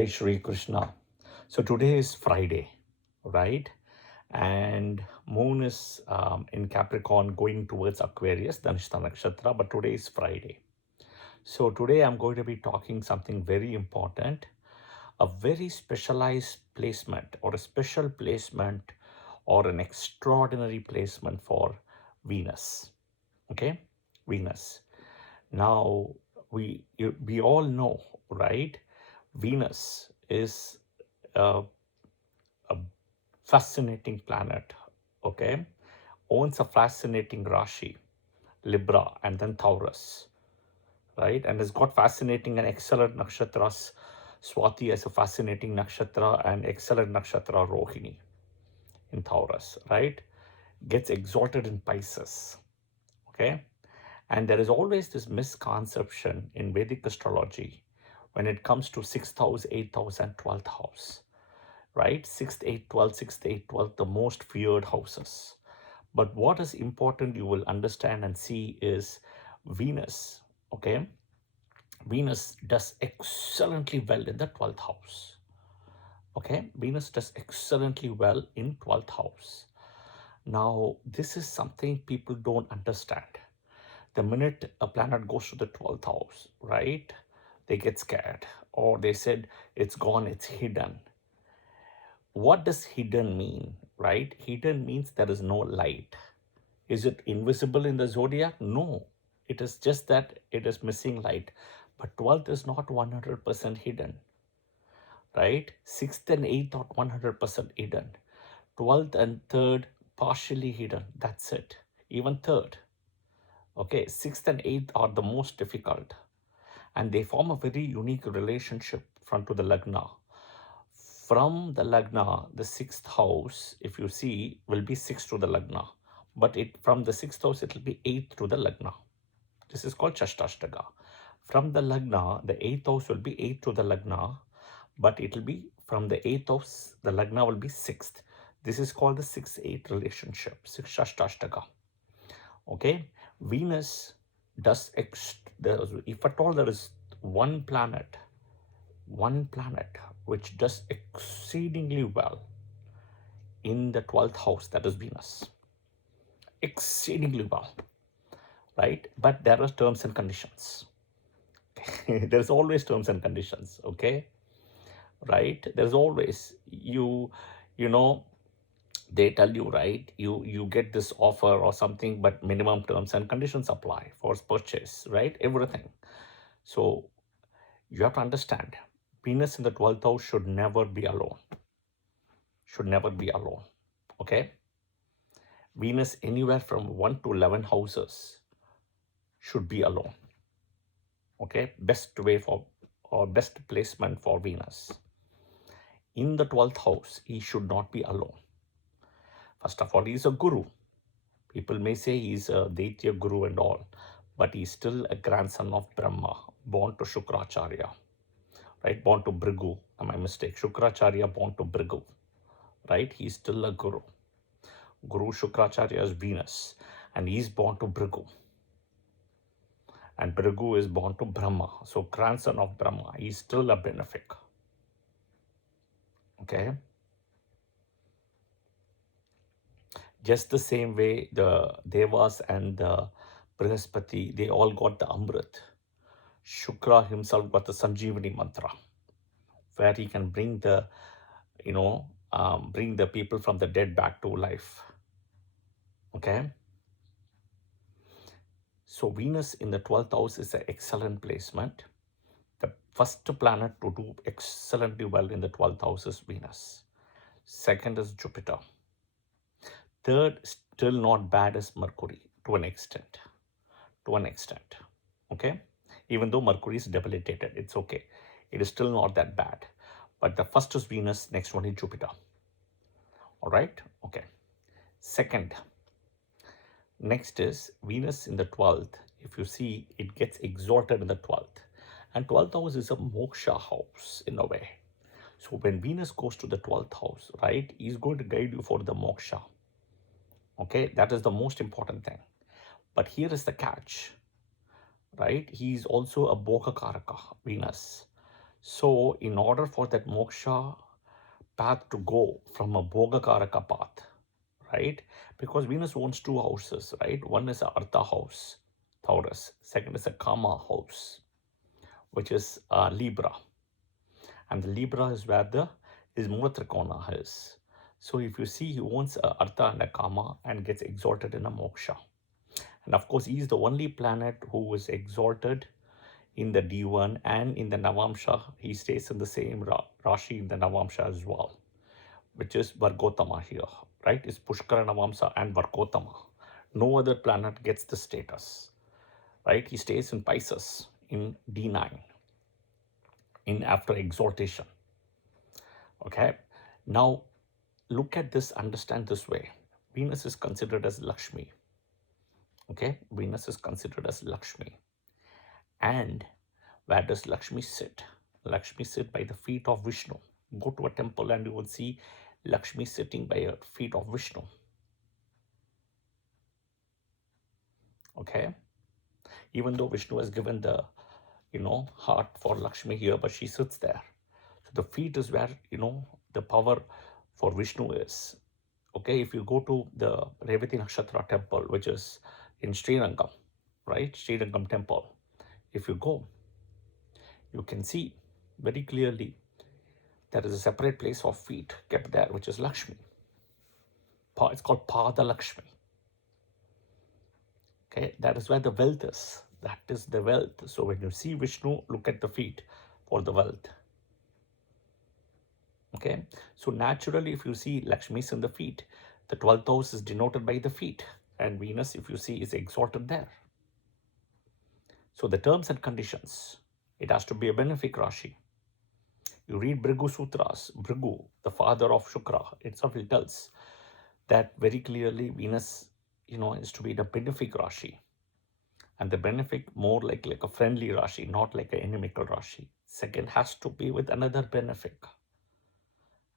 Hey Shri Krishna. So today is Friday, right? And moon is in Capricorn going towards Aquarius, Dhanishta Nakshatra, but today is Friday. So today I'm going to be talking something very important, a very specialized placement or a special placement or an extraordinary placement for Venus. Okay? Venus. Now we all know, right? Venus is a, a fascinating planet, okay? Owns a fascinating Rashi, Libra, and then Taurus, right? And has got fascinating and excellent nakshatras. Swati as a fascinating nakshatra and excellent nakshatra Rohini in Taurus, right? Gets exalted in Pisces, okay? And there is always this misconception in Vedic astrology when it comes to 6th house, 8th house, and 12th house, right? 6th, 8th, 12th, 6th, 8th, 12th, the most feared houses. But what is important you will understand and see is Venus, okay? Venus does excellently well in the 12th house, okay? Venus does excellently well in 12th house. Now, this is something people don't understand. The minute a planet goes to the 12th house, right, they get scared or they said it's gone, it's hidden. What does hidden mean, right? Hidden means there is no light. Is it invisible in the zodiac? No, it is just that it is missing light. But 12th is not 100% hidden, right? 6th and 8th are 100% hidden. 12th and 3rd partially hidden. That's it. Even 3rd. Okay, 6th and 8th are the most difficult. And they form a very unique relationship from to the Lagna. From the Lagna, the 6th house, if you see, will be 6 to the Lagna. But it from the 6th house, it will be 8 to the Lagna. This is called Shashtashtaka. From the Lagna, the 8th house will be 8 to the Lagna, but it will be from the 8th house, the Lagna will be 6th. This is called the 6-8 relationship, 6 Shashtashtaka. Okay, Venus does, if at all there is one planet which does exceedingly well in the 12th house, that is Venus. Exceedingly well, right? But there are terms and conditions. There's always terms and conditions, okay? Right? There's always, you know, they tell you, right, you get this offer or something, but minimum terms and conditions apply for purchase, right? Everything. So you have to understand, Venus in the 12th house should never be alone. Should never be alone. Okay? Venus anywhere from 1 to 11 houses should be alone. Okay? Best way for or best placement for Venus. In the 12th house, he should not be alone. First of all, he is a guru. People may say he's a Daitya guru and all, but he's still a grandson of Brahma, born to Shukracharya, right? Born to Bhrigu. Am I mistake? Shukracharya born to Bhrigu, right? He's still a guru. Guru Shukracharya is Venus, and he's born to Bhrigu. And Bhrigu is born to Brahma, so grandson of Brahma. He's still a benefic. Okay? Just the same way the Devas and the Brihaspati, they all got the Amrit. Shukra himself got the Sanjeevani mantra, where he can bring the, bring the people from the dead back to life. Okay? So Venus in the 12th house is an excellent placement. The first planet to do excellently well in the 12th house is Venus. Second is Jupiter. Third, still not bad, is Mercury to an extent. To an extent. Okay? Even though Mercury is debilitated, it's okay. It is still not that bad. But the first is Venus, next one is Jupiter. All right? Okay. Second, next is Venus in the 12th. If you see, it gets exalted in the 12th. And 12th house is a moksha house in a way. So when Venus goes to the 12th house, right, he's going to guide you for the moksha. Okay, that is the most important thing. But here is the catch, right? He's also a Bhoga Karaka, Venus. So in order for that moksha path to go from a Bhogakaraka path, right? Because Venus owns two houses, right? One is a Artha house, Taurus. Second is a Kama house, which is Libra. And the Libra is where the his Mulatrikona is. So if you see, he owns a Artha and a Kama and gets exalted in a moksha. And of course, he is the only planet who is exalted in the D1 and in the Navamsha. He stays in the same Rashi in the Navamsha as well, which is Vargotama here, right? It's Pushkara Navamsa and Vargotama. No other planet gets the status, right? He stays in Pisces in D9 in after exaltation. Okay, now look at this, understand this way. Venus is considered as Lakshmi. Okay, Venus is considered as Lakshmi. And where does Lakshmi sit? Lakshmi sit by the feet of Vishnu. Go to a temple and you will see Lakshmi sitting by the feet of Vishnu. Okay, even though Vishnu has given the heart for Lakshmi here, but she sits there. So the feet is where the power for Vishnu is. Okay, if you go to the Revati Nakshatra temple, which is in Srirangam, right? Srirangam temple. If you go, you can see very clearly there is a separate place of feet kept there, which is Lakshmi. It's called Pada Lakshmi. Okay, that is where the wealth is. That is the wealth. So when you see Vishnu, look at the feet for the wealth. Okay, so naturally, if you see Lakshmi's in the feet, the 12th house is denoted by the feet, and Venus, if you see, is exalted there. So the terms and conditions, it has to be a benefic Rashi. You read Bhrigu Sutras, Bhrigu, the father of Shukra, itself it tells that very clearly Venus, is to be the benefic Rashi. And the benefic more like a friendly Rashi, not like an inimical Rashi. Second has to be with another benefic.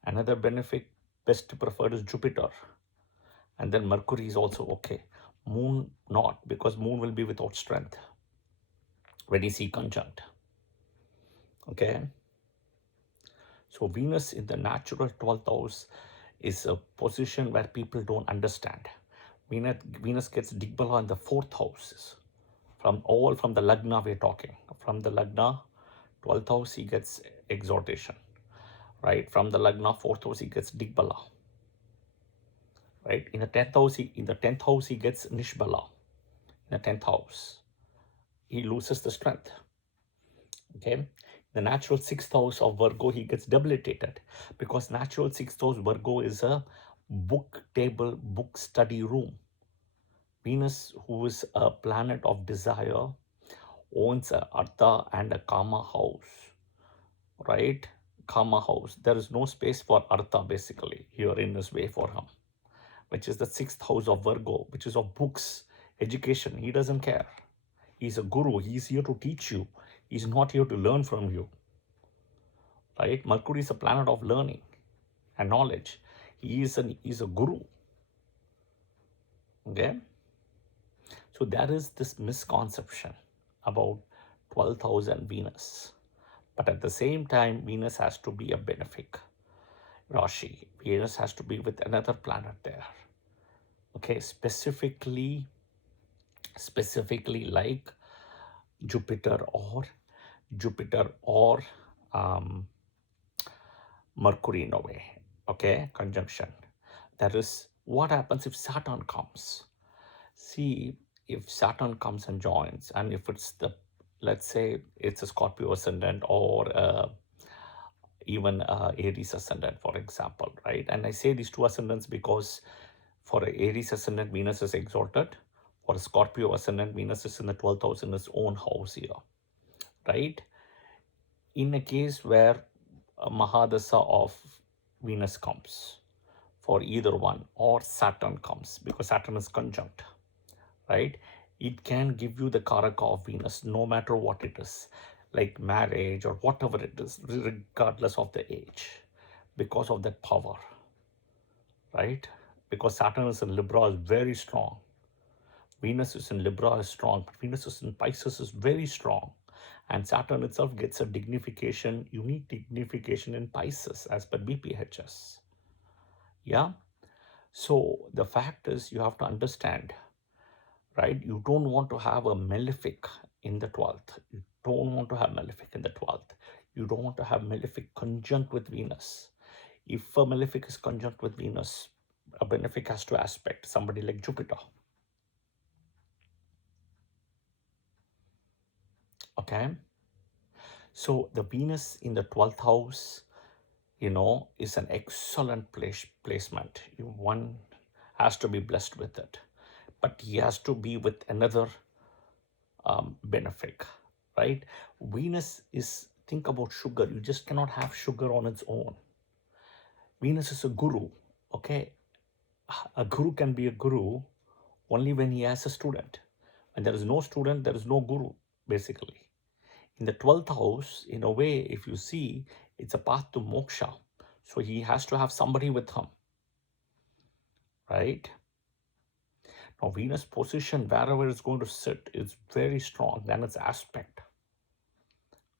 Another benefic best preferred is Jupiter. And then Mercury is also okay. Moon not, because Moon will be without strength when you see conjunct. Okay. So Venus in the natural 12th house is a position where people don't understand. Venus gets Digbala in the 4th house. From the Lagna we're talking. From the Lagna, 12th house he gets exaltation. Right? From the Lagna, 4th house he gets Digbala. Right? In the 10th house he gets Nishbala. In the 10th house. He loses the strength. Okay. The natural 6th house of Virgo, he gets debilitated because natural 6th house Virgo is a book table, book study room. Venus, who is a planet of desire, owns a Artha and a Kama house, right? Kama house. There is no space for Artha basically here in this way for him, which is the 6th house of Virgo, which is of books, education. He doesn't care. He's a guru. He's here to teach you. He's not here to learn from you. Right? Mercury is a planet of learning and knowledge. He's a guru. Okay? So there is this misconception about 12,000 Venus. But at the same time, Venus has to be a benefic Rashi. Venus has to be with another planet there. Okay, specifically like Jupiter or Mercury in a way. Okay, conjunction. That is what happens if Saturn comes. See, if Saturn comes and joins, and if it's let's say it's a Scorpio ascendant or even Aries ascendant, for example, right? And I say these two ascendants because for an Aries ascendant, Venus is exalted. For a Scorpio ascendant, Venus is in the 12th house in its own house here, right? In a case where a Mahadasa of Venus comes for either one, or Saturn comes because Saturn is conjunct, right? It can give you the Karaka of Venus no matter what it is, like marriage or whatever it is, regardless of the age, because of that power, right? Because Saturn is in Libra is very strong. Venus is in Libra is strong, but Venus is in Pisces is very strong. And Saturn itself gets a dignification, unique dignification in Pisces as per BPHS. Yeah. So the fact is, you have to understand, right? You don't want to have a malefic in the 12th. You don't want to have malefic in the 12th. You don't want to have malefic conjunct with Venus. If a malefic is conjunct with Venus, a benefic has to aspect somebody like Jupiter. Okay. So the Venus in the 12th house, is an excellent placement. One has to be blessed with it, but he has to be with another benefic, right? Venus is, think about sugar. You just cannot have sugar on its own. Venus is a guru, okay? A guru can be a guru only when he has a student. When there is no student, there is no guru, basically. In the 12th house, in a way, if you see, it's a path to moksha. So he has to have somebody with him, right? Now, Venus position, wherever it's going to sit, is very strong than its aspect.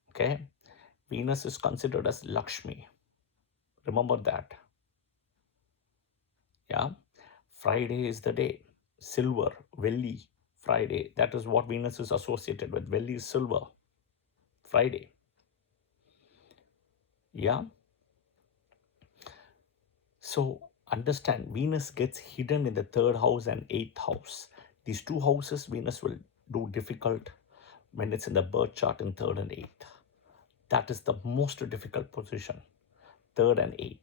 Okay? Venus is considered as Lakshmi. Remember that. Yeah? Friday is the day. Silver, Velli, Friday. That is what Venus is associated with. Velli is silver. Friday. Yeah? So understand, Venus gets hidden in the 3rd house and 8th house. These two houses, Venus will do difficult when it's in the birth chart in 3rd and 8th. That is the most difficult position, 3rd and 8th.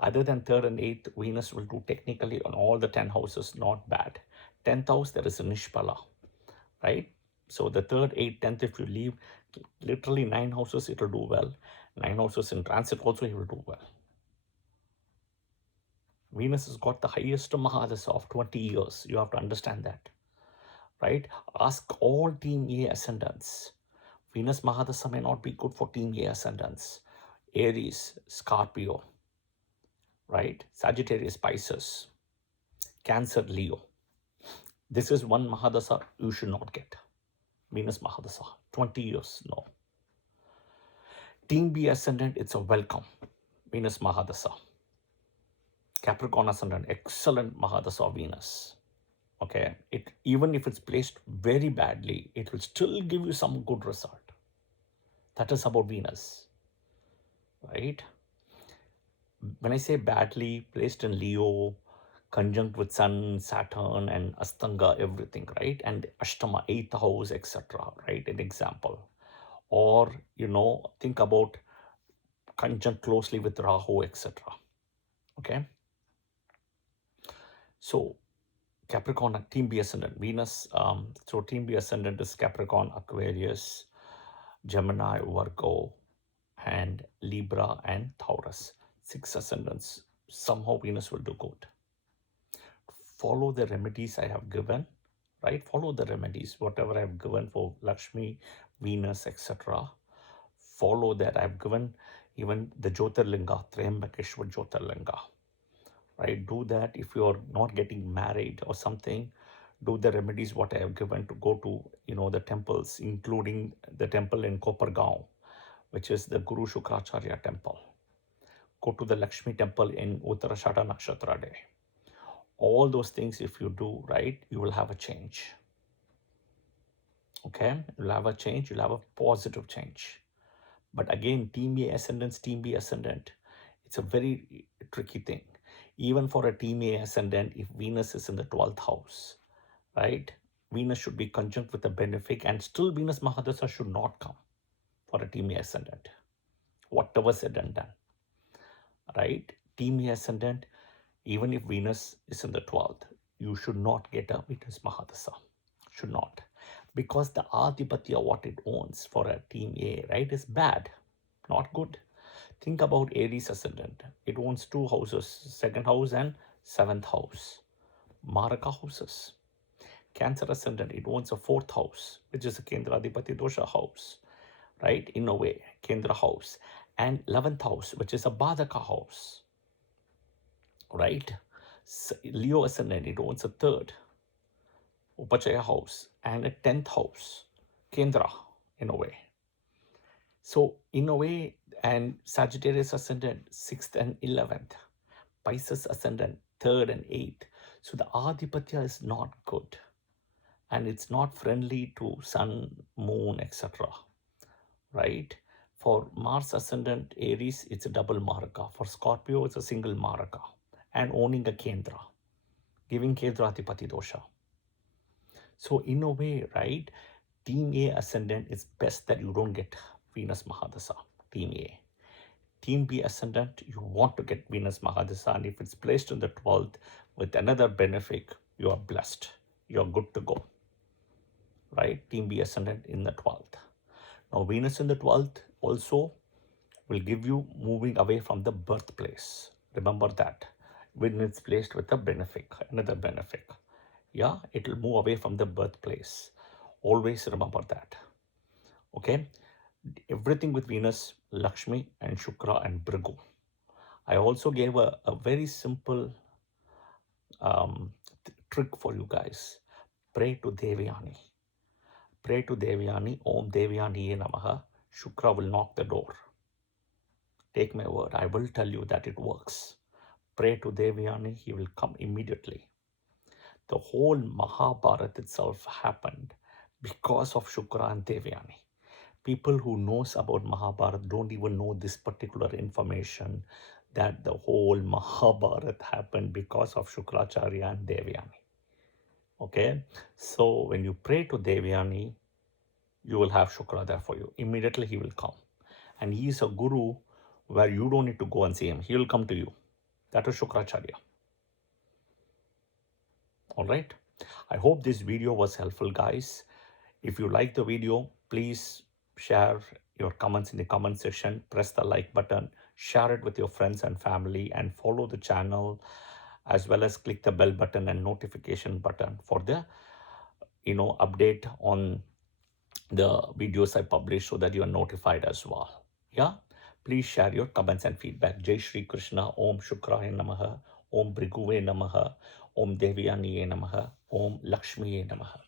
Other than 3rd and 8th, Venus will do technically on all the 10 houses, not bad. 10th house, there is a Nishpala, right? So the 3rd, 8th, 10th, if you leave literally 9 houses, it will do well. 9 houses in transit also, he will do well. Venus has got the highest Mahadasa of 20 years. You have to understand that, right? Ask all Team A ascendants. Venus Mahadasa may not be good for Team A ascendants. Aries, Scorpio, right? Sagittarius, Pisces, Cancer, Leo. This is one Mahadasa you should not get. Venus Mahadasa, 20 years, no. Team B ascendant, it's a welcome. Venus Mahadasa. Capricorn ascendant, excellent Mahadasa Venus. Okay, even if it's placed very badly, it will still give you some good result. That is about Venus, right? When I say badly placed in Leo, conjunct with Sun, Saturn, and Astanga, everything, right? And Ashtama, 8th house, etc., right? An example. Or, think about conjunct closely with Rahu, etc. Okay? So, Capricorn, Team B ascendant, Venus. So Team B ascendant is Capricorn, Aquarius, Gemini, Virgo, and Libra and Taurus. 6 ascendants. Somehow Venus will do good. Follow the remedies I have given, right? Follow the remedies, whatever I have given for Lakshmi, Venus, etc. Follow that. I have given even the Jyotirlinga, Triambakeshwar Jyotirlinga. Right, do that. If you're not getting married or something, do the remedies what I have given to go to, the temples, including the temple in Kopargaon, which is the Guru Shukracharya temple. Go to the Lakshmi temple in Uttarashada Nakshatra day. All those things, if you do, right, you will have a change. Okay, you'll have a change, you'll have a positive change. But again, Team A ascendant, Team B ascendant, it's a very tricky thing. Even for a Team A ascendant, if Venus is in the 12th house, right? Venus should be conjunct with a benefic, and still Venus Mahadasa should not come for a Team A ascendant. Whatever said and done, right? Team A ascendant, even if Venus is in the 12th, you should not get a Venus Mahadasa. Should not. Because the Adipatya, what it owns for a Team A, right, is bad, not good. Think about Aries ascendant. It owns 2 houses, 2nd house and 7th house. Maraka houses. Cancer ascendant, it owns a 4th house, which is a Kendradipati Dosha house, right? In a way, Kendra house. And 11th house, which is a Badaka house, right? Leo ascendant, it owns a 3rd Upachaya house and a 10th house, Kendra. in a way. So in a way, and Sagittarius ascendant 6th and 11th, Pisces ascendant 3rd and 8th. So the Adipatya is not good, and it's not friendly to Sun, Moon, etc. Right? For Mars ascendant Aries, it's a double Maraka. For Scorpio, it's a single Maraka. And owning a Kendra, giving Kendra Adipati dosha. So in a way, right, Team A ascendant, it's best that you don't get Venus Mahadasa. Team A. Team B ascendant, you want to get Venus Mahadasa, and if it's placed in the 12th with another benefic, you are blessed. You're good to go. Right? Team B ascendant in the 12th. Now, Venus in the 12th also will give you moving away from the birthplace. Remember that. When it's placed with a benefic, another benefic. Yeah, it will move away from the birthplace. Always remember that. Okay? Everything with Venus, Lakshmi, and Shukra and Bhrigu. I also gave a very simple trick for you guys. Pray to Devyani. Pray to Devyani. Om Devyani Namaha. Shukra will knock the door. Take my word. I will tell you that it works. Pray to Devyani. He will come immediately. The whole Mahabharata itself happened because of Shukra and Devyani. People who knows about Mahabharata don't even know this particular information, that the whole Mahabharata happened because of Shukracharya and Devyani. Okay, so when you pray to Devyani, you will have Shukra there for you. Immediately he will come. And he is a guru where you don't need to go and see him. He will come to you. That is Shukracharya. All right. I hope this video was helpful, guys. If you like the video, please share your comments in the comment section. Press the like button, share it with your friends and family, and follow the channel, as well as click the bell button and notification button for the update on the videos I publish, so that you are notified as well. Yeah, please share your comments and feedback. Jai Shri Krishna. Om Shukraya Namaha. Om Briguve Namaha. Om Devyaniye Namaha. Om Lakshmiye Namaha.